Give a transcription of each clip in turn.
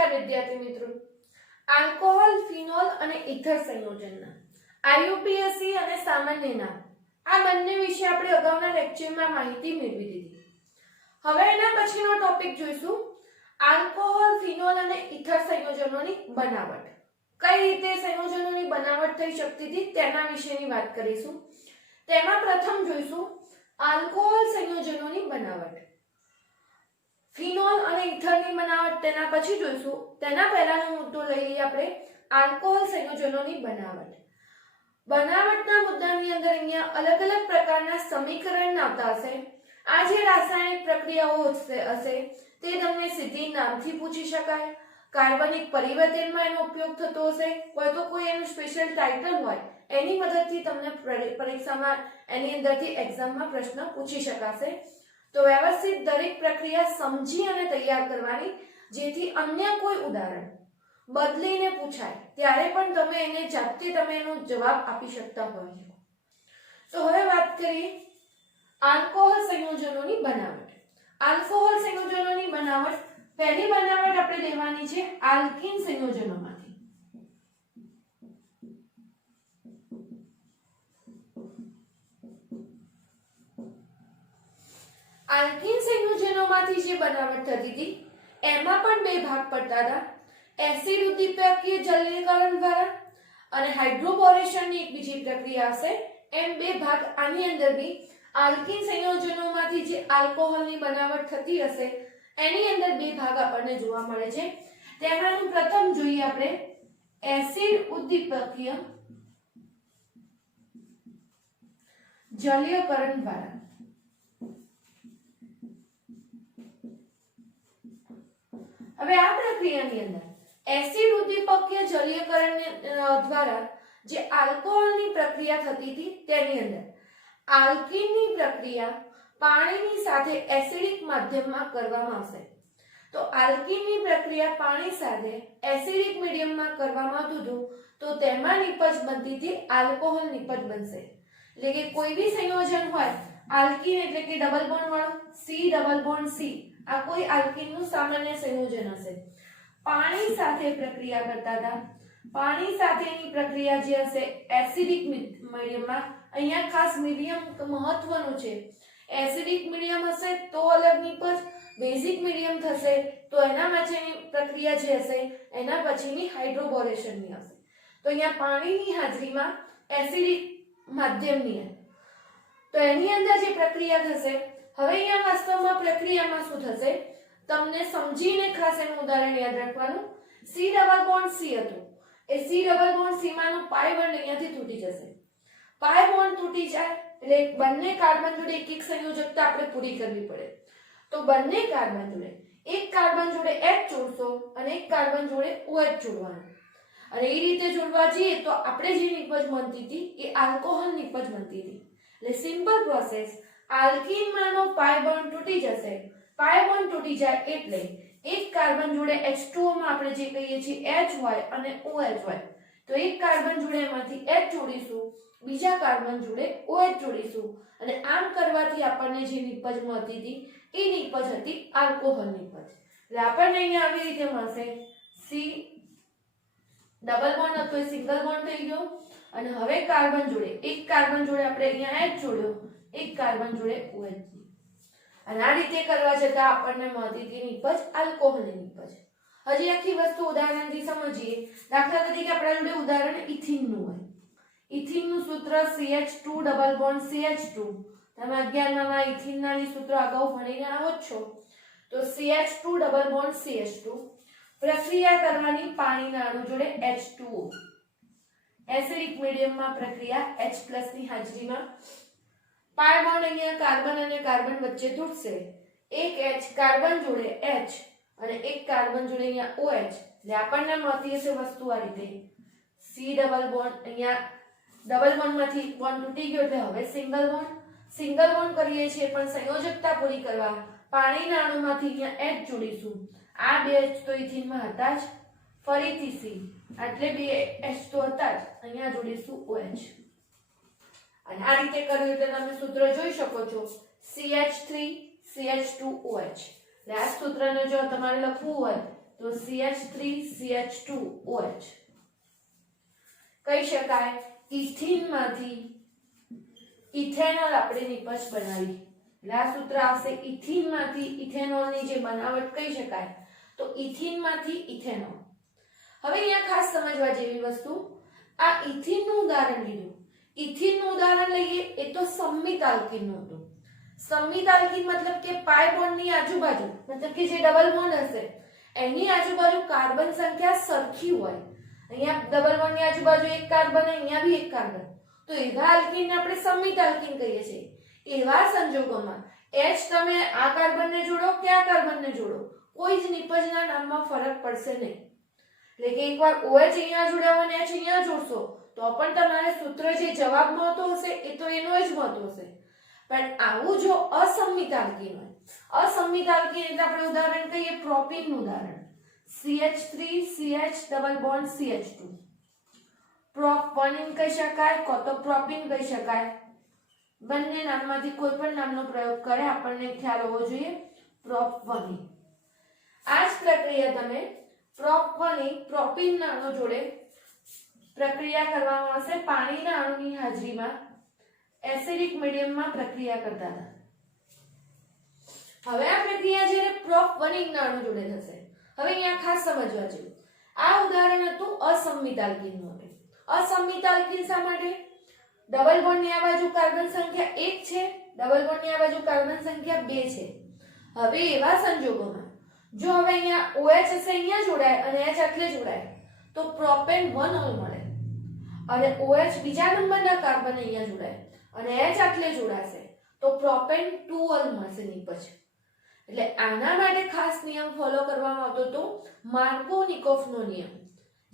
નમસ્કાર વિદ્યાર્થી મિત્રો, આલ્કોહોલ, ફિનોલ અને ઇથર સંયોજનના આઈયુપીએસસી અને સામાન્ય નામ આ બંને વિશે આપણે અગાઉના લેક્ચરમાં માહિતી મેળવી દીધી. હવે એના પછીનો ટોપિક જોઈશું આલ્કોહોલ, ફિનોલ અને ઇથર સંયોજનોની બનાવટ. કઈ રીતે સંયોજનોની બનાવટ થઈ શકતી હતી તેના વિશેની વાત કરીશું. તેમાં પ્રથમ જોઈશું આલ્કોહોલ સંયોજનોની બનાવટ. ફિનોલ અને ઇથરની બનાવટ તેના પછી જોઈશું. તેના પહેલાનો મુદ્દો લઈએ આપણે આલ્કોહોલ સંયોજનોની બનાવટ. બનાવટના મુદ્દાની અંદર અહીંયા અલગ અલગ પ્રકારના સમીકરણ આવતા હશે. આ જે રાસાયણિક પ્રક્રિયાઓ હશે તે તમને સીધી નામથી પૂછી શકાય. કાર્બનિક પરિવર્તનમાં એનો ઉપયોગ થતો હશે, કોઈ એનું સ્પેશિયલ ટાઇટલ હોય એની મદદથી તમને પરીક્ષામાં એની અંદરથી એક્ઝામમાં પ્રશ્ન પૂછી શકાશે. તો વ્યવસ્થિત દરેક પ્રક્રિયા સમજી અને તૈયાર કરવાની, જેથી અન્ય કોઈ ઉદાહરણ બદલીને પૂછાય ત્યારે પણ તમે એને જાતે એનો જવાબ આપી શકતા હોય. તો હવે વાત કરીએ આલ્કોહોલ સંયોજનોની બનાવટ. આલ્કોહોલ સંયોજનોની બનાવટ, પહેલી બનાવટ આપણે લેવાની છે આલ્કીન સંયોજનોમાંથી. આલ્કીન સંયોજનોમાંથી જે બનાવટ થતી હતી એમાં પણ બે ભાગ પડતા હતા. એસિડ ઉદ્દીપકીય જલીયકરણ દ્વારા અને હાઇડ્રોબોરેશનની એક બીજી પ્રક્રિયા હશે. એમ બે ભાગ આની અંદર બી આલ્કીન સંયોજનોમાંથી જે આલ્કોહોલની બનાવટ થતી હશે એની અંદર બે ભાગ આપણને જોવા મળે છે. તેમાંનું પ્રથમ જોઈએ આપણે એસિડ ઉદ્દીપકીય જલીયકરણ દ્વારા. હવે આ પ્રક્રિયાની અંદર એસિડ ઉદ્દીપકીય જલીયકરણ દ્વારા જે આલ્કોહોલની પ્રક્રિયા થતી હતી તેની અંદર આલ્કીનની પ્રક્રિયા પાણીની સાથે એસિડિક માધ્યમમાં કરવામાં આવશે. તો આલ્કીનની પ્રક્રિયા પાણી સાથે એસિડિક મીડિયમમાં કરવામાં આવતું હતું તો તેમાં નિપજ બનતી હતી આલ્કોહોલ નિપજ બનશે. એટલે કે કોઈ બી સંયોજન હોય આલ્કીન એટલે કે ડબલ બોન્ડ વાળું, સી ડબલ બોન્ડ સી, આ કોઈ આલ્કીનનું સામાન્ય સંયોજન હશે. પાણી સાથે પ્રક્રિયા કરતા હતા. પાણી સાથેની પ્રક્રિયા જે હશે એસિડિક મીડિયમમાં. અહીંયા ખાસ મીડિયમ મહત્વનું છે. એસિડિક મીડિયમ હશે તો અલગ નિપજ, બેઝિક મીડિયમ થશે તો એના પછીની પ્રક્રિયા જે હશે એના પછીની હાઇડ્રોબોરેશનની હશે. તો અહીંયા પાણીની હાજરીમાં એસિડિક માધ્યમની, તો એની અંદર જે પ્રક્રિયા થશે. હવે અહીંયા વાસ્તવમાં પ્રક્રિયામાં શું થશે તમને સમજીને ખાસ એનું ઉદાહરણ યાદ રાખવાનું. સી ડબલ બોન્ડ સી હતું, A C double bond C માંનો pi bond અહીંયાથી તૂટી જશે. પાઈ બોન્ડ તૂટી જાય એટલે બંને કાર્બન જોડે એક એક સંયોજકતા આપણે પૂરી કરવી પડે. તો બંને કાર્બન જોડે એક કાર્બન જોડે H જોડશો અને એક કાર્બન જોડે OH જોડવાનું. અને એ રીતે જોડવા જઈએ તો આપણે જે નિપજ બનતી હતી એ આલ્કોહોલ નિપજ બનતી હતી. એટલે સિમ્પલ પ્રોસેસ, આલ્કીન માંનો પાઈ બોન્ડ તૂટી જશે. પાઈ બોન્ડ તૂટી જાય એટલે એક કાર્બન જોડે H2O માં આપણે જે કહીએ છીએ H હોય અને OH હોય, તો એક કાર્બન જોડે એમાંથી H જોડીશું, બીજા કાર્બન જોડે OH જોડીશું અને આમ કરવાથી આપણને જે નિપજ મળતી હતી એ નિપજ હતી આલ્કોહોલ નિપજ. એટલે આપણને અહીંયા આવી રીતે મળશે સી ડબલ બોન્ડ હતો એ સિંગલ બોન્ડ થઈ ગયો અને હવે કાર્બન જોડે એક કાર્બન જોડે આપણે અહીંયા H જોડ્યો, એક કાર્બન જોડે OH. અને આ રીતે કરવા જતા આપણને મળતી હતી નિપજ આલ્કોહોલની નિપજ. હજી આખી વસ્તુ ઉદાહરણથી સમજીએ. દાખલા તરીકે આપણા જોડે ઉદાહરણ ઇથિનનું હોય. ઇથિનનું સૂત્ર CH2 ડબલ બોન્ડ CH2. તમે 11મામાં ઇથિનના સૂત્ર અગાઉ ભણીને આવો છો. તો CH2 ડબલ બોન્ડ CH2 પ્રક્રિયા કરવાની પાણીના અણુ જોડે H2O. એસિડિક મીડિયમમાં પ્રક્રિયા H+ ની હાજરીમાં. પાઈ બોન્ડ અહીંયા કાર્બન અને કાર્બન વચ્ચે તૂટશે. એક H કાર્બન જોડે H અને એક કાર્બન જોડે અહીંયા OH. એટલે આપણને મળતી હશે વસ્તુ આ રીતે સી ડબલ બોન્ડ. અહીંયા ડબલ બોન્ડમાંથી એક બોન્ડ તૂટી ગયો એટલે હવે સિંગલ બોન્ડ કરીએ છીએ, પણ સંયોજકતા પૂરી કરવા પાણીના અણુમાંથી અહીંયા H જોડીશું. આ બે H તો ઇથિનમાં હતા જ, ફરીથી C એટલે બે H તો હતા જ, અહીંયા જોડીશું OH. અને આ રીતે કર્યું એટલે તમે સૂત્ર જોઈ શકો છો CH3 CH2OH. એટલે આ સૂત્રને જો તમારે લખવું હોય તો CH3CH2OH કહી શકાય ઇથીન માંથી ઇથેનોલ આપણે નિપજ બનાવી એટલે આ સૂત્ર આવશે ઇથીન માંથી ઇથેનોલ ની જે બનાવટ કહી શકાય તો ઇથીન માંથી ઇથેનોલ હવે અહીંયા ખાસ સમજવા જેવી વસ્તુ આ ઇથીન નું ઉદાહરણ લીધું ઇથીન નું ઉદાહરણ લઈએ એ તો સંમિત આલ્કીન નું હતું સંમિત આલ્કીન મતલબ કે પાઈ બોન્ડ ની આજુબાજુ મતલબ કે જે ડબલ બોન્ડ હશે એની આજુબાજુ કાર્બન સંખ્યા સરખી હોય અહીંયા ડબલ બોન્ડ ની આજુબાજુ એક કાર્બન અહીંયા બી એક કાર્બન તો એવા આલ્કીન આપણે સંમિત આલ્કીન કહીએ છીએ એવા સંજોગોમાં H તમે આ કાર્બનને જોડો કે આ કાર્બનને જોડો કોઈ જ નિપજના નામમાં ફરક પડશે નહીં એટલે કે એકવાર OH અહીંયા જોડાવો અને H અહીંયા જોડશો તો પણ તમારે સૂત્ર જે જવાબમાં આવતો હશે એ તો એનો જ મહત્વ હશે પણ આવું જો અસંમિત આલ્કીન હોય અસંમિત આલ્કીન એટલે આપણે ઉદાહરણ કહીએ પ્રોપીન નું ઉદાહરણ CH3CH ડબલ બોન્ડ CH2 પ્રોપોનિન કહી શકાય કો તો પ્રોપીન કહી શકાય બંને નામમાંથી કોઈ પણ નામનો પ્રયોગ કરે આપણને ખ્યાલ હોવો જોઈએ પ્રોપોનિન આ જ પ્રક્રિયા તમે પ્રોપીન ના અણુ જોડે પ્રક્રિયા કરવામાં આવશે પાણીના અણુની હાજરીમાં એસિડિક મીડિયમમાં પ્રક્રિયા કરતા હતા હવે આ પ્રક્રિયા જ્યારે પ્રોપોનિન ના અણુ જોડે થશે હવે અહીંયા ખાસ સમજવા જેવું આ ઉદાહરણ હતું અસંમિત આલ્કીનનું હતું અસંમિત આલ્કીન શા માટે ડબલ બોન્ડ ની આ બાજુ કાર્બન સંખ્યા 1 છે ડબલ બોન્ડ ની આ બાજુ કાર્બન સંખ્યા 2 છે હવે એવા સંજોગોમાં જો હવે અહીંયા OH હશે અહીંયા જોડાય અને H આટલે જોડાય તો પ્રોપેન 1 ઓલ મળે અને OH બીજા નંબરના કાર્બન અહીંયા જોડાય અને H આટલે જોડાશે તો પ્રોપેન 2 ઓલ મળશે નિપજ એટલે આના માટે ખાસ નિયમ ફોલો કરવામાં આવતો તો માર્કોનિકોફનો નિયમ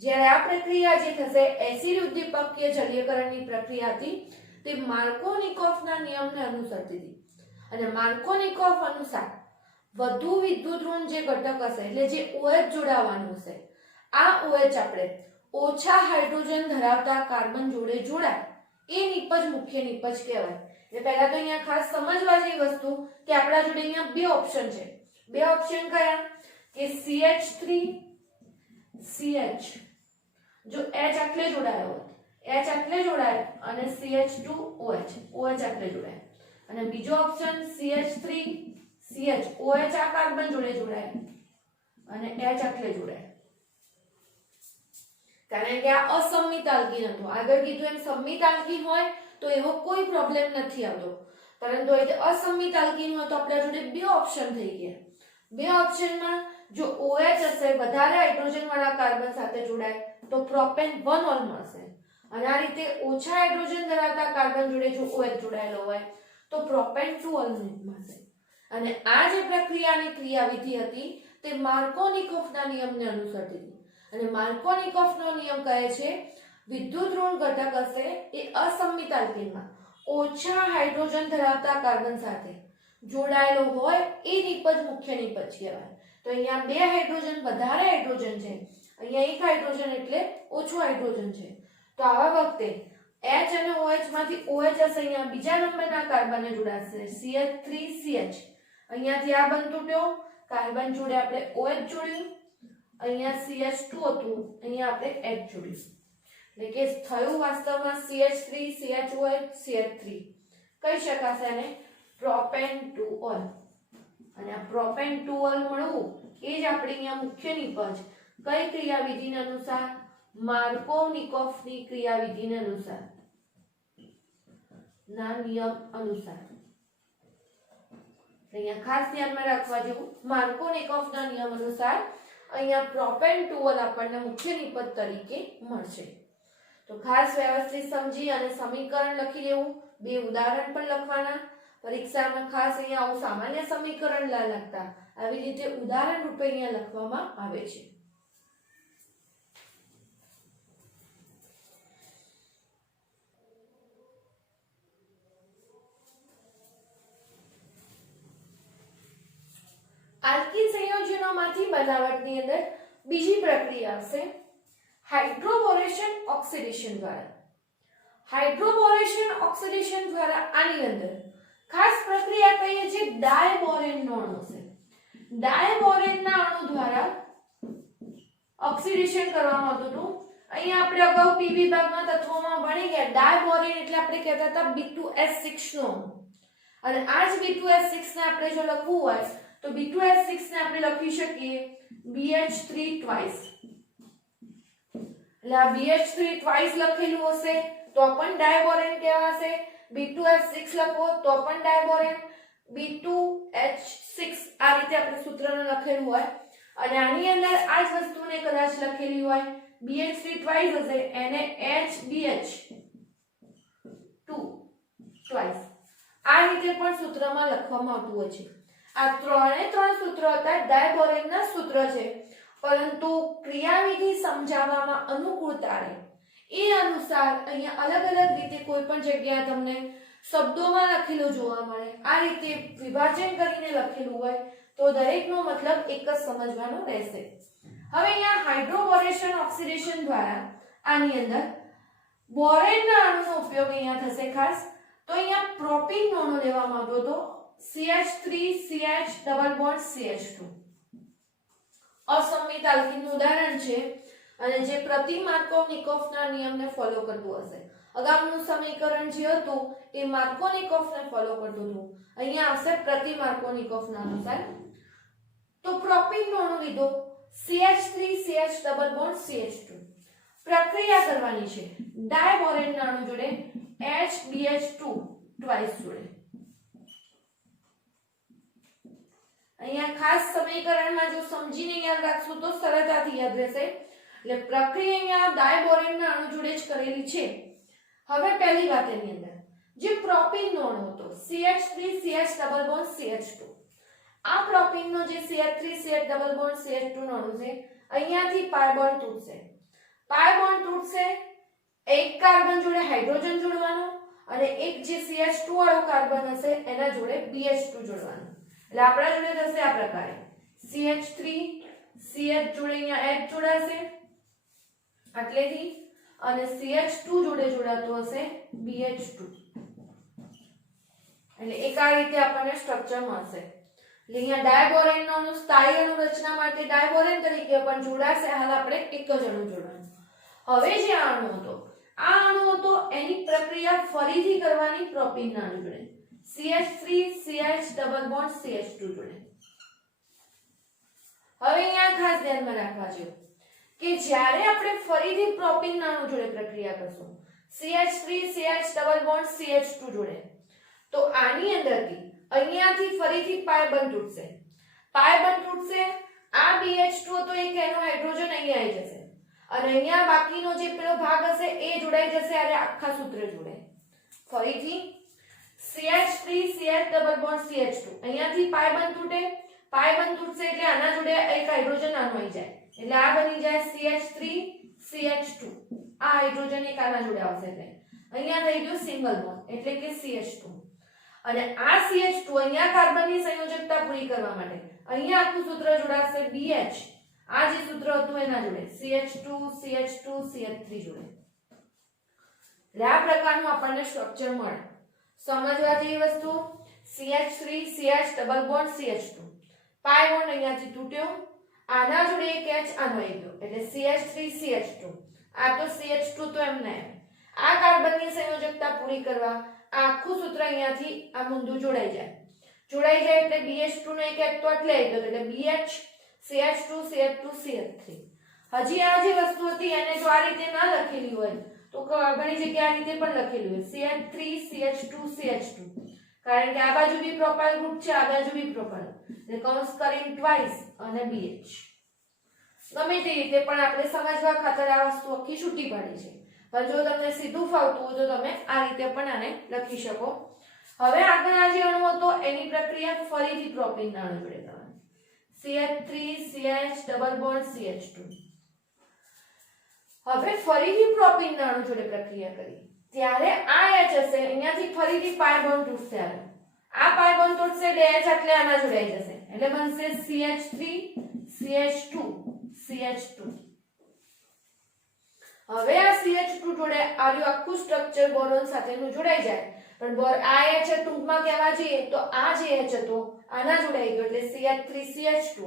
જ્યારે આ પ્રક્રિયા જે થશે એસિડ ઉદ્દીપકીય જલીયકરણની પ્રક્રિયા હતી તે માર્કોનિકોફના નિયમને અનુસરતી હતી અને માર્કોનિકોફ અનુસાર વધુ વિદ્યુત ઋણ જે ઘટક હશે એટલે જે OH જોડાવાનું હશે આ OH આપણે ઓછા હાઇડ્રોજન ધરાવતા કાર્બન જોડે જોડાય એ નિપજ મુખ્ય નિપજ કહેવાય એટલે પહેલા તો અહીંયા ખાસ સમજવા જેવી વસ્તુ કે આપણા જોડે અહીંયા બે ઓપ્શન છે બે ઓપ્શન કયા કે CH3CH જો H આટલે જોડાયો હોય H આટલે જોડાય અને CH2OH આટલે જોડાય અને બીજો ઓપ્શન CH3CH OH આ કાર્બન જોડે જોડાય અને H આટલે જોડાય કારણ કે આ અસંમિત આલ્કીન હતું આગળ કીધું એમ સંમિત આલ્કીન હોય તો એવો કોઈ પ્રોબ્લેમ નથી આવતો પરંતુ એ અસંમિત આલ્કીન હોય તો આપણા જોડે બે ઓપ્શન થઈ ગયા બે ઓપ્શનમાં જો OH હશે વધારે હાઇડ્રોજન વાળા કાર્બન સાથે જોડાય તો પ્રોપેન 1 ઓલ મળશે અને આ રીતે ઓછા હાઇડ્રોજન ધરાવતા કાર્બન જોડે જો OH જોડાયેલો હોય તો પ્રોપેન 2 ઓલ મળશે અને આ જે પ્રક્રિયાની ક્રિયાવિધિ હતી તે માર્કોનિકોફના નિયમને અનુસરતી હતી અને માર્કોનિકોફનો નિયમ કહે છે વિદ્યુત ઋણ ઘટક હશે એ અસંમિત આલ્કીનમાં ઓછા હાઇડ્રોજન ધરાવતા કાર્બન સાથે જોડાયેલો હોય એ નિપજ મુખ્ય નિપજ કહેવાય તો અહીંયા બે હાઇડ્રોજન વધારે હાઇડ્રોજન છે અહીંયા એક હાઇડ્રોજન એટલે ઓછું હાઇડ્રોજન છે તો આવા વખતે H અને OH માંથી OH હશે અહીંયા બીજા નંબરના કાર્બનને જોડાશે CH3CH અહીંયાથી આ બંધ તૂટ્યો કાર્બન જોડે આપણે OH જોડ્યું અહીંયા CH2 હતું અહીંયા આપણે H જોડ્યું એટલે કે થયું વાસ્તવમાં CH3CHOH CH3 કહી શકાશે અને પ્રોપેન 2 ઓલ અને આ પ્રોપેન 2 ઓલ મળવું એ જ આપણી અહીંયા મુખ્ય નિપજ કઈ ક્રિયાવિધિને અનુસાર માર્કોનિકોફની ક્રિયાવિધિને અનુસાર ના નિયમ અનુસાર અહીંયા ખાસ ધ્યાનમાં રાખવા જેવું માર્કોનિકોફના નિયમ અનુસાર અહીંયા પ્રોપેન 2 ઓલ આપણને મુખ્ય નિપજ તરીકે મળશે તો ખાસ વ્યવસ્થિત સમજી અને સમીકરણ લખી લેવું બે ઉદાહરણ પણ લખવાના પરીક્ષામાં ખાસ અહીંયા આવું સામાન્ય સમીકરણ ના લખતા આવી રીતે ઉદાહરણ રૂપે અહીંયા લખવામાં આવે છે આલ્કીન સંયોજનોમાંથી બનાવટની અંદર બીજી પ્રક્રિયા આવશે હાઇડ્રોબોરેશન ઓક્સિડેશન દ્વારા હાઇડ્રોબોરેશન ઓક્સિડેશન દ્વારા આની અંદર ખાસ પ્રક્રિયા કહીએ છીએ ડાયબોરેનનો અણુ છે ડાયબોરેનના અણુ દ્વારા ઓક્સિડેશન કરવામાં આવતું હતું. અહીંયા આપણે અગાઉ પી વિભાગમાં તત્વોમાં ભણી ગયા ડાયબોરેન એટલે આપણે કહેતા હતા B2S6 નો અને આ જ B2S6 ને આપણે જો લખવું હોય તો B2S6 ને આપણે લખી શકીએ BH3 twice. એટલે આ BH3 twice લખેલું હશે તો પણ ડાયબોરેન કહેવાશે. B2S6 લખો તો પણ ડાયબોરેન. B2H6 આ રીતે આપણે સૂત્રને લખેલું હોય અને આની અંદર આ જ વસ્તુને કદાચ લખેલી હોય BH3 twice હશે એને HBH2 twice આ રીતે પણ સૂત્રમાં લખવામાં આવતું હોય છે. આ ત્રણ સૂત્રો હતા ડાયબોરેનના સૂત્ર છે, પરંતુ ક્રિયાવિધિ સમજાવવામાં અનુકૂળતા રહે એ અનુસાર અહીંયા અલગ અલગ રીતે કોઈ પણ જગ્યાએ તમને શબ્દોમાં લખેલું જોવા મળે. આ રીતે વિભાજન કરીને લખેલું હોય તો દરેકનો મતલબ એક જ સમજવાનો રહેશે. હવે અહીંયા હાઇડ્રોબોરેશન ઓક્સિડેશન દ્વારા આની અંદર બોરેનના અણુનો ઉપયોગ અહીંયા થશે ખાસ. તો અહીંયા પ્રોપીનનો અણુ લેવામાં આવતો હતો CH3CH ડબલ બોન્ડ CH2 અસંમિત આલ્કીનનું ઉદાહરણ છે અને જે પ્રતિ માર્કોવનિકોફના નિયમને ફોલો કરતું હશે. અગાઉનું સમીકરણ જે હતું એ માર્કોનિકોફને ફોલો કરતું હતું. અહીંયા આવશે પ્રતિ માર્કોનિકોફના અનુસાર. તો પ્રોપીનનો અણુ લીધો CH3CH ડબલ બોન્ડ CH2 પ્રક્રિયા કરવાની છે ડાયબોરેનના અણુ જોડે HBH2 twice જોડે. અહીંયા ખાસ સમીકરણમાં જો સમજીને યાદ રાખશું તો સરળતાથી યાદ રહેશે. એટલે પ્રક્રિયા અહીંયા ડાયબોરેનના અણુ જોડે જ કરેલી છે. હવે પહેલી વાત એની અંદર જે પ્રોપીનનો અણુ હતો CH3CH ડબલ બોન્ડ CH2 આ પ્રોપીનનો જે CH3CH ડબલ બોન્ડ CH2 નો અણુ છે અહીંયાથી પાય બોન્ડ તૂટશે. પાય બોન્ડ તૂટશે એક કાર્બન જોડે હાઇડ્રોજન જોડવાનો અને એક જે CH2 વાળો કાર્બન હશે એના જોડે BH2 જોડવાનો. એટલે આપણા જોડે થશે આ પ્રકારે CH3 CH જોડે અહીંયા H જોડાશે આટલેથી અને CH2 જોડે જોડાતો હશે BH2. એટલે એક આ રીતે આપણને સ્ટ્રક્ચર મળશે. એટલે અહીંયા ડાયબોરેનનો અણુ સ્થાયી અણુ રચના માટે ડાયબોરેન તરીકે પણ જોડાશે. હાલ આપણે એક જ અણુ જોડવાનું. હવે જે આ અણુ હતો એની પ્રક્રિયા ફરીથી કરવાની પ્રોપીનના અણુ જોડે CH3CH ડબલ બોન્ડ CH2 જોડે. હવે અહીંયા ખાસ ધ્યાનમાં રાખવા જેવું કે જ્યારે આપણે ફરીથી પ્રોપીનના અણુ જોડે પ્રક્રિયા કરશું CH3CH ડબલ બોન્ડ CH2 જોડે તો આની અંદરથી અહીંયાથી ફરીથી પાય બંધ તૂટશે. પાય બંધ તૂટશે આ BH2 તો એક એનો હાઇડ્રોજન અહીંયા આવી જશે અને અહીંયા બાકીનો જે પેલો ભાગ હશે એ જોડાઈ જશે અને આખા સૂત્ર જોડે. ફરીથી CH3CH ડબલ બોન્ડ CH2 અહીંયાથી પાય બંધ તૂટે. પાય બંધ તૂટશે એટલે આના જોડે એક હાઇડ્રોજન આનો આવી જાય એટલે આ બની જાય CH3CH2 આ હાઇડ્રોજન એક આના જોડે આવશે એટલે અહીંયા થઈ ગયું સિંગલ બોન્ડ એટલે કે CH2 અને આ CH2 અહીંયા કાર્બનની સંયોજકતા પૂરી કરવા માટે અહીંયા આખું સૂત્ર જોડાશે BH આ જે સૂત્ર હતું એના જોડે CH2 CH2 CH3 જોડે. એટલે આ પ્રકારનું આપણને સ્ટ્રક્ચર મળે. સમજવા જેવી વસ્તુ CH3CH ડબલ બોન્ડ CH2 પાય બોન્ડ અહીંયાથી તૂટ્યો આના જોડે એક H આનો આવી ગયો એટલે CH3CH2 આ તો CH2 તો એમને આ કાર્બનની સંયોજકતા પૂરી કરવા આખું સૂત્ર અહીંયાથી આ મુંદું જોડાઈ જાય એટલે BH2 નો એક H તો એટલે આવી ગયો એટલે BH CH2 CH2 CH3. હજી આ જે વસ્તુ હતી એને જો આ રીતે ના લખેલી હોય તો ઘણી જગ્યાએ આ રીતે પણ લખેલું હોય CH3 CH2 CH2 કારણ કે આ બાજુ બી પ્રોપાઇલ ગ્રુપ છે આ બાજુ બી પ્રોપાઇલ એટલે કૌંસ કરીને ટ્વાઇસ અને BH. ગમે તે રીતે પણ આપણે સમજવા ખાતર આ વસ્તુ આખી છૂટી પાડી છે પણ જો તમને સીધું ફાવતું હોય તો તમે આ રીતે પણ આને લખી શકો. હવે આગળ આ જે અણુ હતો એની પ્રક્રિયા ફરીથી પ્રોપીનના અણુ જોડે કરવાની CH3CH ડબલ બોન્ડ CH2. હવે ફરીથી પ્રોપીનના અણુ જોડે પ્રક્રિયા કરી ત્યારે આ H હશે અહીંયાથી ફરીથી પાય બોન્ડ તૂટશે આ પાય બોન્ડ તૂટશે એટલે H એટલે આના જોડાઈ જશે એટલે બનશે CH3 CH2 CH2. હવે આ CH2 જોડે આર્યું આખું સ્ટ્રક્ચર બોરોન સાથેનું જોડાઈ જાય પણ આ H ટૂંકમાં કહેવા જઈએ તો આ જે H હતો આના જોડાઈ ગયો એટલે CH3CH2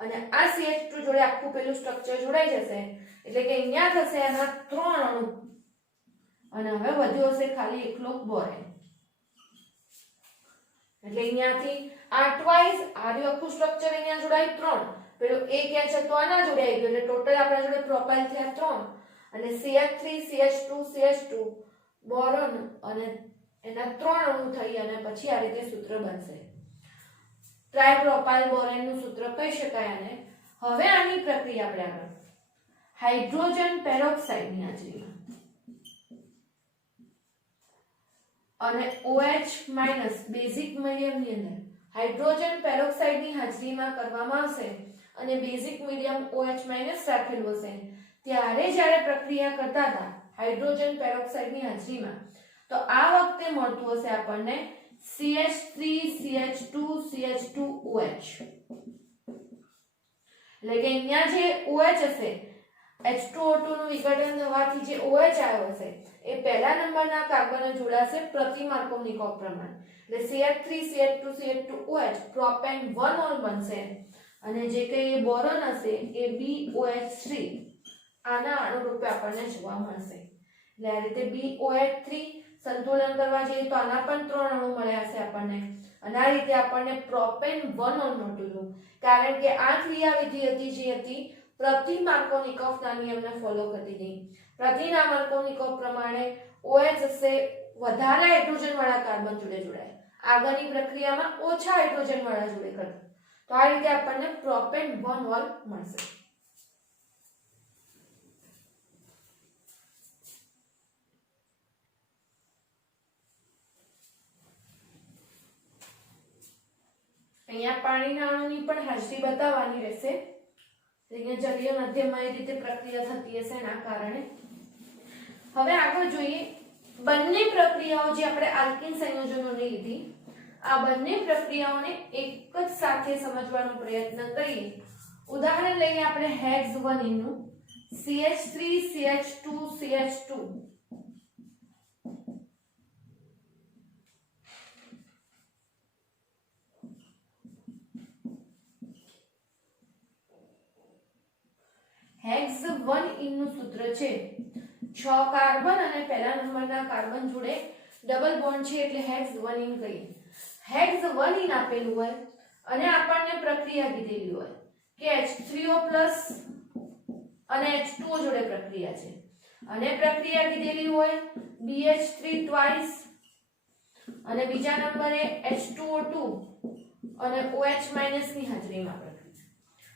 અને આ CH2 જોડે આખું પેલું સ્ટ્રક્ચર જોડાઈ જશે એટલે કે અહીંયા થશે એના 3 અણુ અને હવે વધ્યો હશે ખાલી એકલો બોરેન એટલે અહીંયાથી આ ટ્વાઇસ આર્યું આખું સ્ટ્રક્ચર અહીંયા જોડાય 3 પેલો એક ક્યાં છે તો આના જોડે આવી ગયો એટલે ટોટલ આપણા જોડે પ્રોપાઇલ થયા 3 અને CH3 CH2 CH2 બોરોન અને એના 3 અણુ થઈ અને પછી આ રીતે સૂત્ર બનશે ટ્રાઇપ્રોપાઇલ બોરેનનું સૂત્ર કહી શકાય અને હવે આની પ્રક્રિયા આપણે આગળ હાઇડ્રોજન પેરોક્સાઇડની હાજરીમાં અને OH- બેઝિક મીડિયમની અંદર હાઇડ્રોજન પેરોક્સાઇડની હાજરીમાં કરવામાં આવશે અને બેઝિક મીડિયમ OH- રાખેલું હશે ત્યારે જ્યારે પ્રક્રિયા કરતા હતા હાઇડ્રોજન પેરોક્સાઇડની હાજરીમાં તો આ વખતે મળતું હશે આપણને CH3 CH2 CH2OH એટલે કે અહીંયા જે OH હશે H2O2 નું વિઘટન થવાથી જે OH આવ્યો હશે એ પહેલા નંબરના કાર્બન જોડાશે પ્રતિ માર્કોવનિકોવ પ્રમાણ એટલે CH3 CH2 CH2OH propane 1 all બનશે અને જે કઈ બોરોન હશે એ BOH3 આના અણુરૂપે આપણને જોવા મળશે એટલે આ રીતે BOH3 સંતુલન કરવા જઈએ તો આના પણ 3 અણુ મળ્યા હશે આપણને અને આ રીતે આપણને પ્રોપેન 1 ઓલ મળ્યું કારણ કે આ ક્રિયાવિધિ હતી જે હતી પ્રતિ માર્કોવનિકોવના નિયમને ફોલો કરતી હતી પ્રતિ માર્કોવનિકોવ પ્રમાણે OH હશે વધારે હાઇડ્રોજન વાળા કાર્બન જોડે જોડાય આગળની પ્રક્રિયામાં ઓછા હાઇડ્રોજન વાળા જોડે કરતા તો આ રીતે આપણને પ્રોપેન 1 ઓલ મળશે અહીંયા પાણીના અણુની પણ હાજરી બતાવવાની રહેશે અહીંયા જલીય માધ્યમમાં એ રીતે પ્રક્રિયા થતી હશે એના કારણે હવે આગળ જોઈએ બંને પ્રક્રિયાઓ જે આપણે આલ્કીન સંયોજનોની લીધી આ બંને પ્રક્રિયાઓને એક જ સાથે સમજવાનો પ્રયત્ન કરીએ ઉદાહરણ લઈએ આપણે હેક્સ 1 નું CH3 CH2 CH2 હેક્સ 1 નું સૂત્ર છે 6 કાર્બન અને પહેલા નંબરના કાર્બન જોડે ડબલ બોન્ડ છે એટલે હેક્સ 1 કહીએ હેક્સ 1 આપેલું હોય અને આપણને પ્રક્રિયા કીધેલી હોય કે H3O+ અને H2O જોડે પ્રક્રિયા છે અને પ્રક્રિયા કીધેલી હોય BH3 ટ્વાઇસ અને બીજા નંબરે H2O2 અને OH- ની હાજરીમાં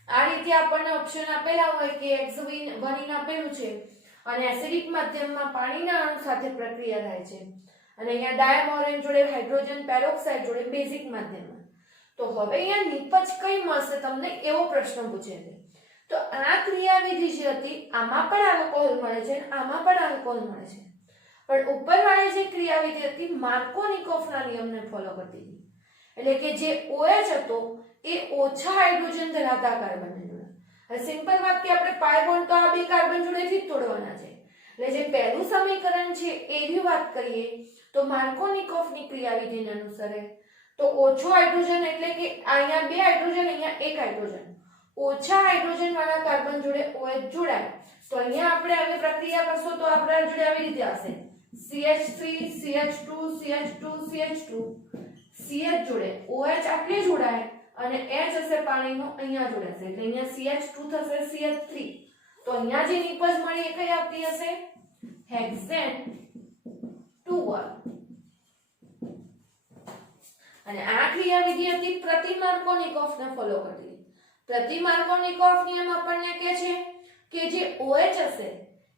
આ રીતે આપણને ઓપ્શન આપેલા હોય કે X1 આપેલું છે અને એસિડિક માધ્યમમાં પાણીના અણુ સાથે પ્રક્રિયા થાય છે અને અહીંયા ડાયબોરેન જોડે હાઇડ્રોજન પેરોક્સાઇડ જોડે બેઝિક માધ્યમમાં તો હવે અહીંયા નિપજ કઈ મળશે તમને એવો પ્રશ્ન પૂછે છે તો આ ક્રિયાવિધિ જે હતી આમાં પણ આલ્કોહોલ મળે છે અને આમાં પણ આલ્કોહોલ મળે છે પણ ઉપરવાળી જે ક્રિયાવિધિ હતી માર્કોનિકોવના નિયમને ફોલો કરતી હતી એટલે કે જે OH હતો એ ઓછા હાઇડ્રોજન ધરાવતા કાર્બનને જોડે હવે સિમ્પલ વાત કે આપણે પાઈ બોન્ડ તો આ બે કાર્બન જોડેથી જ તોડવાના છે એટલે જે પહેલું સમીકરણ છે એની વાત કરીએ તો માર્કોનિકોવની ક્રિયાવિધિને અનુસરે તો ઓછો હાઇડ્રોજન એટલે કે અહીંયા બે હાઇડ્રોજન અહીંયા એક હાઇડ્રોજન ઓછા હાઇડ્રોજન વાળા કાર્બન જોડે OH જોડાય તો અહીંયા આપણે આવી પ્રક્રિયા કરશો તો આપણા જોડે આવી રીતે આવશે CH3 CH2 CH2 CH2 CH જોડે OH આટલે જોડાય અને H હશે પાણીનો અહીંયા જોડાશે એટલે અહીંયા CH2 થશે CH3 તો અહીંયા જે નિપજ મળી એ કઈ આવતી હશે હેક્સેન 2 અને આ ક્રિયાવિધિ હતી પ્રતિ માર્કોનિકોવને ફોલો કરતી પ્રતિ માર્કોનિકોવ નિયમ આપણને કહે છે કે જે OH હશે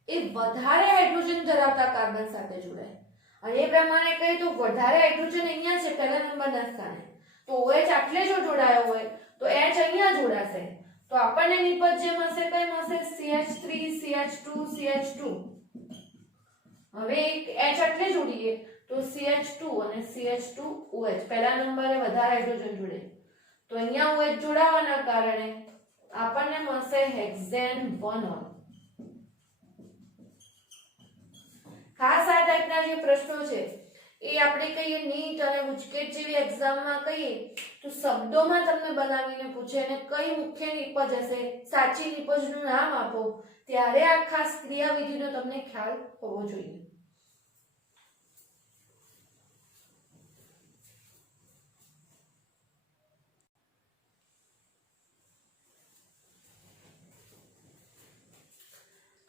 એ વધારે હાઇડ્રોજન ધરાવતા કાર્બન સાથે જોડાય અને એ પ્રમાણે કહે તો વધારે હાઇડ્રોજન અહીંયા છે પહેલા નંબરના સ્થાને તો OH આટલે જો જોડાયો હોય તો H અહીંયા જોડાશે તો આપણને નિપજ જે મળશે કઈ મળશે CH3 CH2 CH2 હવે H આટલે જોડીએ તો CH2 અને CH2OH પહેલા નંબરે વધારે હાઇડ્રોજન જોડે તો અહીંયા OH જોડાવાના કારણે આપણને મળશે હેક્સેન 1 ખાસ આ ટાઈપના જે પ્રશ્નો છે એ આપણે કહીએ નીટ અને ગુજકેટ જેવી એક્ઝામમાં કહીએ તો તો શબ્દોમાં તમને બનાવીને પૂછે અને કઈ મુખ્ય નિપજ હશે, સાચી નિપજનું નામ આપો, ત્યારે આ ખાસ ક્રિયાવિધિનો તમને ખ્યાલ હોવો જોઈએ.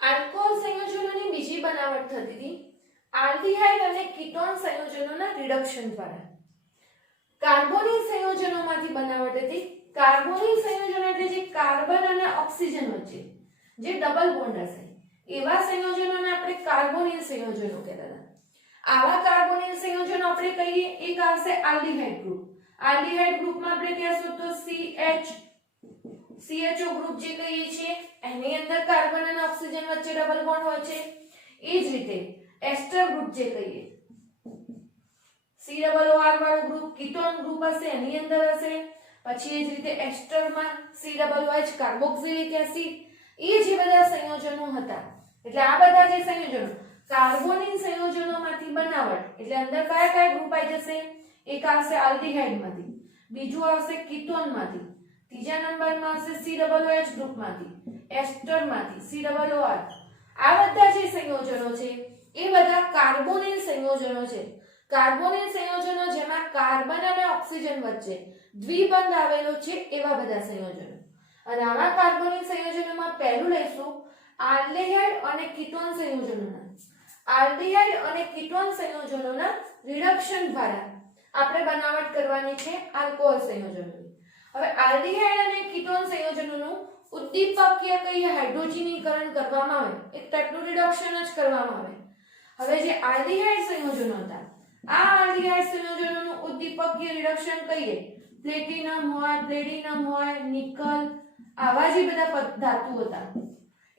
આલ્કોહોલ સંયોજનોની બીજી બનાવટ થતી હતી આલ્ડીહાઇડ અને કીટોન સંયોજનોના રિડક્શન દ્વારા. કાર્બોનિલ સંયોજનોમાંથી બનાવટ હતી. કાર્બોનિલ સંયોજનો એટલે જે કાર્બન અને ઓક્સિજન વચ્ચે જે ડબલ બોન્ડ હશે એવા સંયોજનોને આપણે કાર્બોનિલ સંયોજનો કહેતા હતા. આવા કાર્બોનિલ સંયોજનો આપણે કહીએ, એક આવશે આલ્ડીહાઇડ ગ્રુપ. આલ્ડીહાઇડ ગ્રુપમાં આપણે કહેશું તો CHO ગ્રુપ જે કહીએ છીએ એની અંદર કાર્બન અને ઓક્સિજન વચ્ચે ડબલ બોન્ડ હોય છે. એ જ રીતે એસ્ટર ગ્રુપ જે કહીએ COOR વાળું ગ્રુપ કીટોન ગ્રુપ હશે એની અંદર હશે. પછી એ જ રીતે એસ્ટરમાં COOH કાર્બોક્સિલિક એસિડ. એ જે બધા સંયોજનો હતા એટલે આ બધા જે સંયોજનો કાર્બોનિલ સંયોજનોમાંથી બનાવટ એટલે અંદર કયા કયા ગ્રુપ આવી જશે? એક આવશે આલ્ડીહાઇડમાંથી, બીજું આવશે કીટોનમાંથી, ત્રીજા નંબરમાં આવશે COOH ગ્રુપમાંથી, એસ્ટરમાંથી COOR. આ બધા જે સંયોજનો છે એ બધા કાર્બોનિલ સંયોજનો છે. કાર્બોનિલ સંયોજનો જેમાં કાર્બન અને ઓક્સિજન વચ્ચે દ્વિબંધ આવેલો છે એવા બધા સંયોજનો. અને આવા કાર્બોનિલ સંયોજનોમાં પહેલું લઈશું આલ્ડીહાઇડ અને કીટોન સંયોજનોના. આલ્ડીહાઇડ અને કીટોન સંયોજનોના રિડક્શન દ્વારા આપણે બનાવટ કરવાની છે આલ્કોહોલ સંયોજનોની. હવે આલ્ડીહાઇડ અને કીટોન સંયોજનોનું ઉદ્દીપકીય કહીએ હાઇડ્રોજનીકરણ કરવામાં આવે, એક ટાઈપનું રિડક્શન જ કરવામાં આવે. હવે જે આલ્ડીહાઇડ સંયોજનો હતા આ આલ્ડીહાઇડ સંયોજનોનું ઉદ્દીપકીય રિડક્શન કહીએ પ્લેટિનમ હોય, પ્લેડિનમ હોય, નિકલ, આવા જે બધા ધાતુ હતા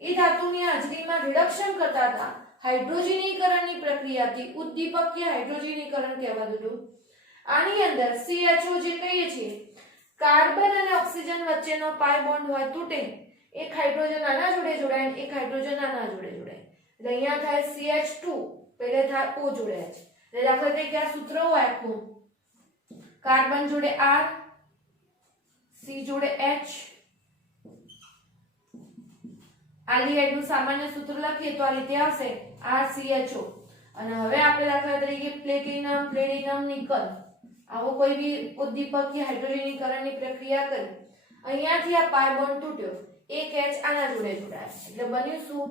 એ ધાતુની હાજરીમાં રિડક્શન કરતા હતા. હાઇડ્રોજનીકરણની પ્રક્રિયાથી ઉદ્દીપકીય હાઇડ્રોજનીકરણ કહેવાતું હતું. આની અંદર CHO જે કહીએ છીએ કાર્બન અને ઓક્સિજન વચ્ચેનો પાઈ બોન્ડ હોય તૂટે, એક હાઇડ્રોજન આના જોડે જોડાય અને એક હાઇડ્રોજન આના જોડે જોડાય એટલે અહીંયા થાય CH2 પહેલે થાય O જોડે H. એટલે દાખલા તરીકે આ સૂત્ર હોય આખું કાર્બન જોડે R, C જોડે H. આલ્ડીહાઇડનું સામાન્ય સૂત્ર લખીએ તો આ રીતે આવશે RCHO. અને હવે આપણે દાખલા તરીકે પ્લેટિનમ, પ્લેડિનમ, નિકલ આવો કોઈ બી ઉદ્દીપકીય હાઇડ્રોજનીકરણની પ્રક્રિયા કરી અહીંયાથી આ પાઈ બોન્ડ તૂટ્યો, એક H આના જોડે જોડાય એટલે બન્યું શું?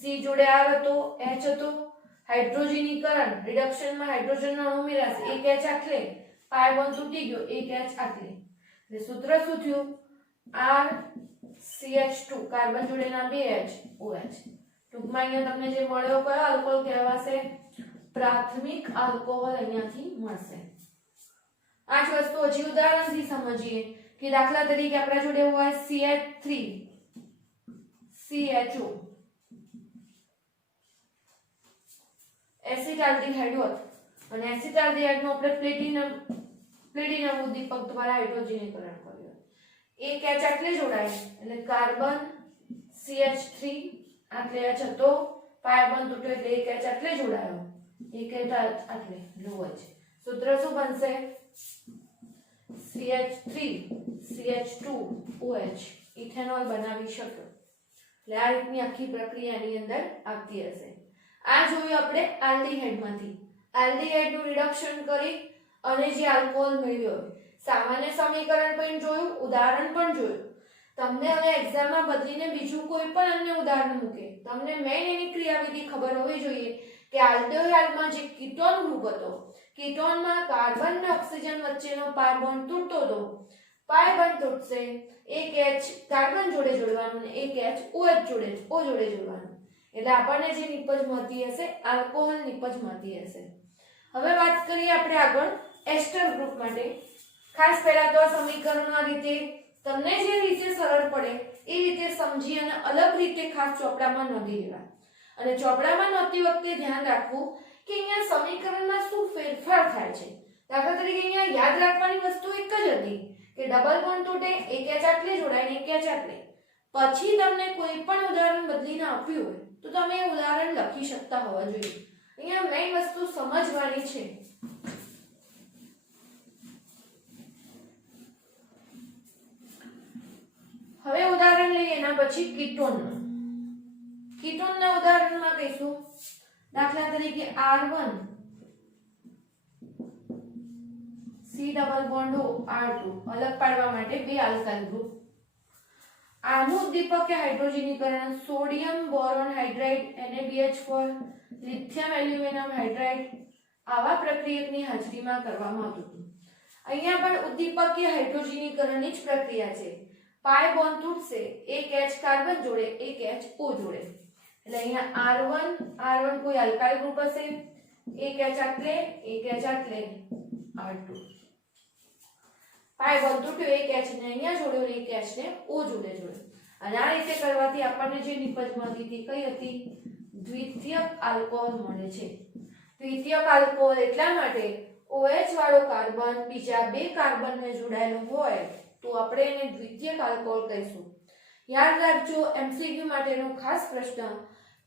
C જોડે R હતો, H હતો. હાઇડ્રોજનીકરણ રિડક્શનમાં હાઇડ્રોજનનો અણુ ઉમેરાશે, એક H આખલે, પાઈ બોન્ડ તૂટી ગયો, એક H આખલે. એટલે સૂત્ર શું થયું? RCH2 કાર્બન જોડેના બે H OH. ટૂંકમાં અહીંયા તમને જે મળ્યો કયો આલ્કોહોલ કહેવાશે? પ્રાથમિક આલ્કોહોલ અહીંયાથી મળશે. આ જ વસ્તુ હજી ઉદાહરણથી સમજીએ કે દાખલા તરીકે આપણા જોડે હોય CH3 CHO એસિટાલ્ડીહાઇડ હોત અને એસિટાલ્ડીહાઇડનો આપણે પ્લેટિનમ ઉદ્દીપક દ્વારા હાઇડ્રોજનીકરણ કર્યું, એક H આટલે જોડાય એટલે કાર્બન CH3 આટલે H હતો, પાઈ બોન્ડ તૂટ્યો એટલે એક H આટલે જોડાયો, એક H આટલે OH. સૂત્ર શું બનશે? CH3 CH2 OH ઇથેનોલ બનાવી શકો. એટલે આ રીતની આખી પ્રક્રિયાની અંદર આવતી હશે. આ જોયું આપણે આલ્ડીહાઇડમાંથી. આલ્ડીહાઇડનું રિડક્શન કરી અને જે આલ્કોહોલ મેળવ્યો, સામાન્ય સમીકરણ પણ જોયું, ઉદાહરણ પણ જોયું. તમને હવે એક્ઝામમાં બદલીને બીજું કોઈ પણ અન્ય ઉદાહરણ મૂકે, તમને મેઇન એની ક્રિયાવિધિ ખબર હોવી જોઈએ કે આલ્ડીહાઇડમાં જે કીટોન ગ્રુપ હતો, કીટોનમાં કાર્બન અને ઓક્સિજન વચ્ચેનો પાઈ બોન્ડ તૂટતો હતો. પાઈ બોન્ડ તૂટશે, એક H કાર્બન જોડે જોડવાનું અને એક H OH જોડે જોડવાનું. એટલે આપણને જે નિપજ મળતી હશે આલ્કોહોલ નિપજ મળતી હશે. હવે વાત કરીએ આપણે આગળ એસ્ટર ગ્રુપ માટે. ખાસ પહેલા તો આ સમીકરણો આ રીતે તમને જે રીતે સરળ પડે એ રીતે સમજી અને અલગ રીતે ખાસ ચોપડામાં નોંધી લેવા. અને ચોપડામાં નોંધતી વખતે ધ્યાન રાખવું કે અહીંયા સમીકરણમાં શું ફેરફાર થાય છે. દાખલા તરીકે અહીંયા યાદ રાખવાની વસ્તુ એક જ હતી કે ડબલ બોન્ડ તૂટે, એક H આટલે જોડાય ને એક H આટલે. પછી તમને કોઈ પણ ઉદાહરણ બદલીને આપ્યું હોય તો તમે એ ઉદાહરણ લખી શકતા હોવા જોઈએ. અહીંયા મેઇન વસ્તુ સમજવાની છે. એના પછી કીટોનના ઉદાહરણમાં કહીશું દાખલા તરીકે R1 C double bond R2 અલગ પાડવા માટે બે આલ્કાઇલ ગ્રુપ. આનું ઉદ્દીપક કે હાઇડ્રોજનીકરણ sodium boron hydride NaBH4 lithium aluminium hydride આવા પ્રક્રિયકની હાજરીમાં કરવામાં આવતું હતું. અહીંયા પણ ઉદ્દીપક કે હાઇડ્રોજનીકરણની જ પ્રક્રિયા છે. પાઈ બોન્ડ તૂટશે, એક H કાર્બન જોડે, એક H O જોડે. એટલે અહીંયા R1 કોઈ આલ્કાઇલ ગ્રુપ હશે, એક H આટલે, એક H આટલે, R2. પાઈ બોન્ડ તૂટ્યો, એક H ને અહીંયા જોડ્યો, એક H ને O જોડે. અને આ રીતે કરવાથી આપણને જે નિપજ મળતી હતી કઈ હતી? દ્વિતીયક આલ્કોહોલ મળે છે. દ્વિતીયક આલ્કોહોલ એટલા માટે OH વાળો કાર્બન બીજા બે કાર્બનને જોડાયેલો હોય તો આપણે એને દ્વિતીયક આલ્કોહોલ કહીશું. યાદ રાખજો MCQ માટેનો ખાસ પ્રશ્ન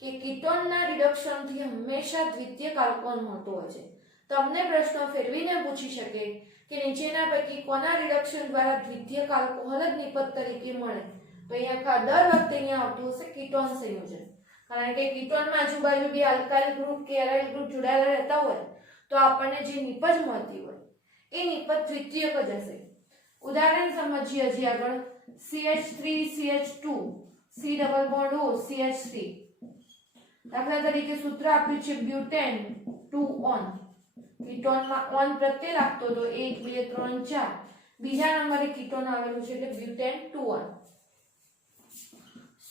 કે કીટોનના રિડક્શનથી હંમેશા દ્વિતીયક આલ્કોહોલ મળતો હોય છે. તમને પ્રશ્ન ફેરવીને પૂછી શકે કે નીચેના પૈકી કોના રિડક્શન દ્વારા દ્વિતીયક આલ્કોહોલ જ નિપજ તરીકે મળે? તો અહીંયા દર વખતે અહીંયા આવતું હશે કીટોન સંયોજન. કારણ કે કીટોનમાં આજુબાજુ બે આલ્કાઇલ ગ્રુપ કે એરાઇલ ગ્રુપ જોડાયેલા રહેતા હોય તો આપણને જે નિપજ મળતી હોય એ નિપજ દ્વિતીયક જ હશે. ઉદાહરણ સમજીએ હજી આગળ CH3CH2 C double bond O CH3. દાખલા તરીકે સૂત્ર આપ્યું છે બ્યુટેન 2 ઓન. કીટોનમાં ઓન પ્રત્યય લાગતો તો 1 2 3 4. બીજા નંબરે કીટોન આવેલું છે એટલે બ્યુટેન 2 ઓન.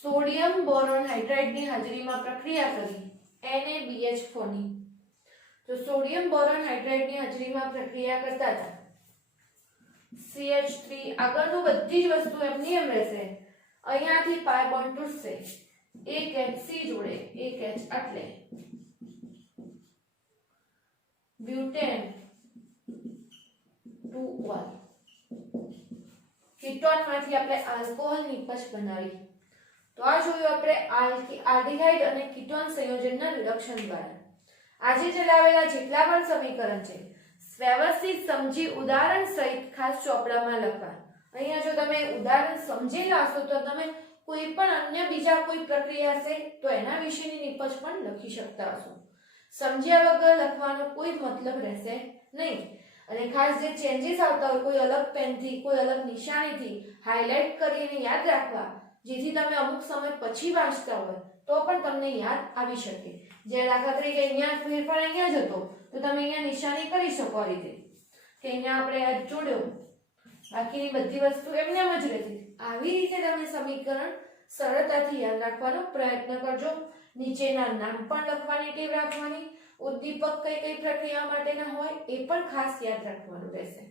સોડિયમ બોરોન હાઇડ્રાઇડની હાજરીમાં પ્રક્રિયા કરી NaBH4 ની. તો સોડિયમ બોરોન હાઇડ્રાઇડની હાજરીમાં પ્રક્રિયા કરતા હતા CH3 આગળનું બધી જ વસ્તુ એમની એમ રહેશે. અહીંયાથી પાઈ બોન્ડ તૂટશે, એક H C જોડે, એક H આટલે, બ્યુટેન 2 ઓન. કીટોનમાંથી આપણે આલ્કોહોલ નિપજ બનાવી. તો આ જોયું આપણે આલ્ડીહાઇડ અને કીટોન સંયોજનના રિડક્શન દ્વારા. આજે ચલાવેલા જેટલા પણ સમીકરણ છે વ્યવસ્થિત સમજી ઉદાહરણ સહિત ખાસ ચોપડામાં લખવા. અહીંયા જો તમે ઉદાહરણ સમજી લાવશો તો તમે કોઈ પણ અન્ય બીજા કોઈ પ્રક્રિયા હશે તો એના વિશેની નિપજ પણ લખી શકતા હશો. સમજ્યા વગર લખવાનો કોઈ મતલબ રહેશે નહીં. અને ખાસ જે ચેન્જીસ આવતા હોય કોઈ અલગ પેનથી કોઈ અલગ નિશાનીથી હાઇલાઇટ કરીને યાદ રાખવા જેથી તમે અમુક સમય પછી વાંચતા હોય તો પણ તમને યાદ આવી શકે. જે દાખલા તરીકે અહીંયા ફેરફાર અહીંયા જ હતો તો તમે અહીંયા નિશાની કરી શકો આ રીતે કે અહીંયા આપણે આ જોડ્યો, બાકીની બધી વસ્તુ એમને એમ જ રહેતી. આવી રીતે તમે સમીકરણ સરળતાથી યાદ રાખવાનો પ્રયત્ન કરજો. નીચેના નામ પણ લખવાની ટેવ રાખવાની. ઉદ્દીપક કઈ કઈ પ્રક્રિયા માટેના હોય એ પણ ખાસ યાદ રાખવાનું રહેશે.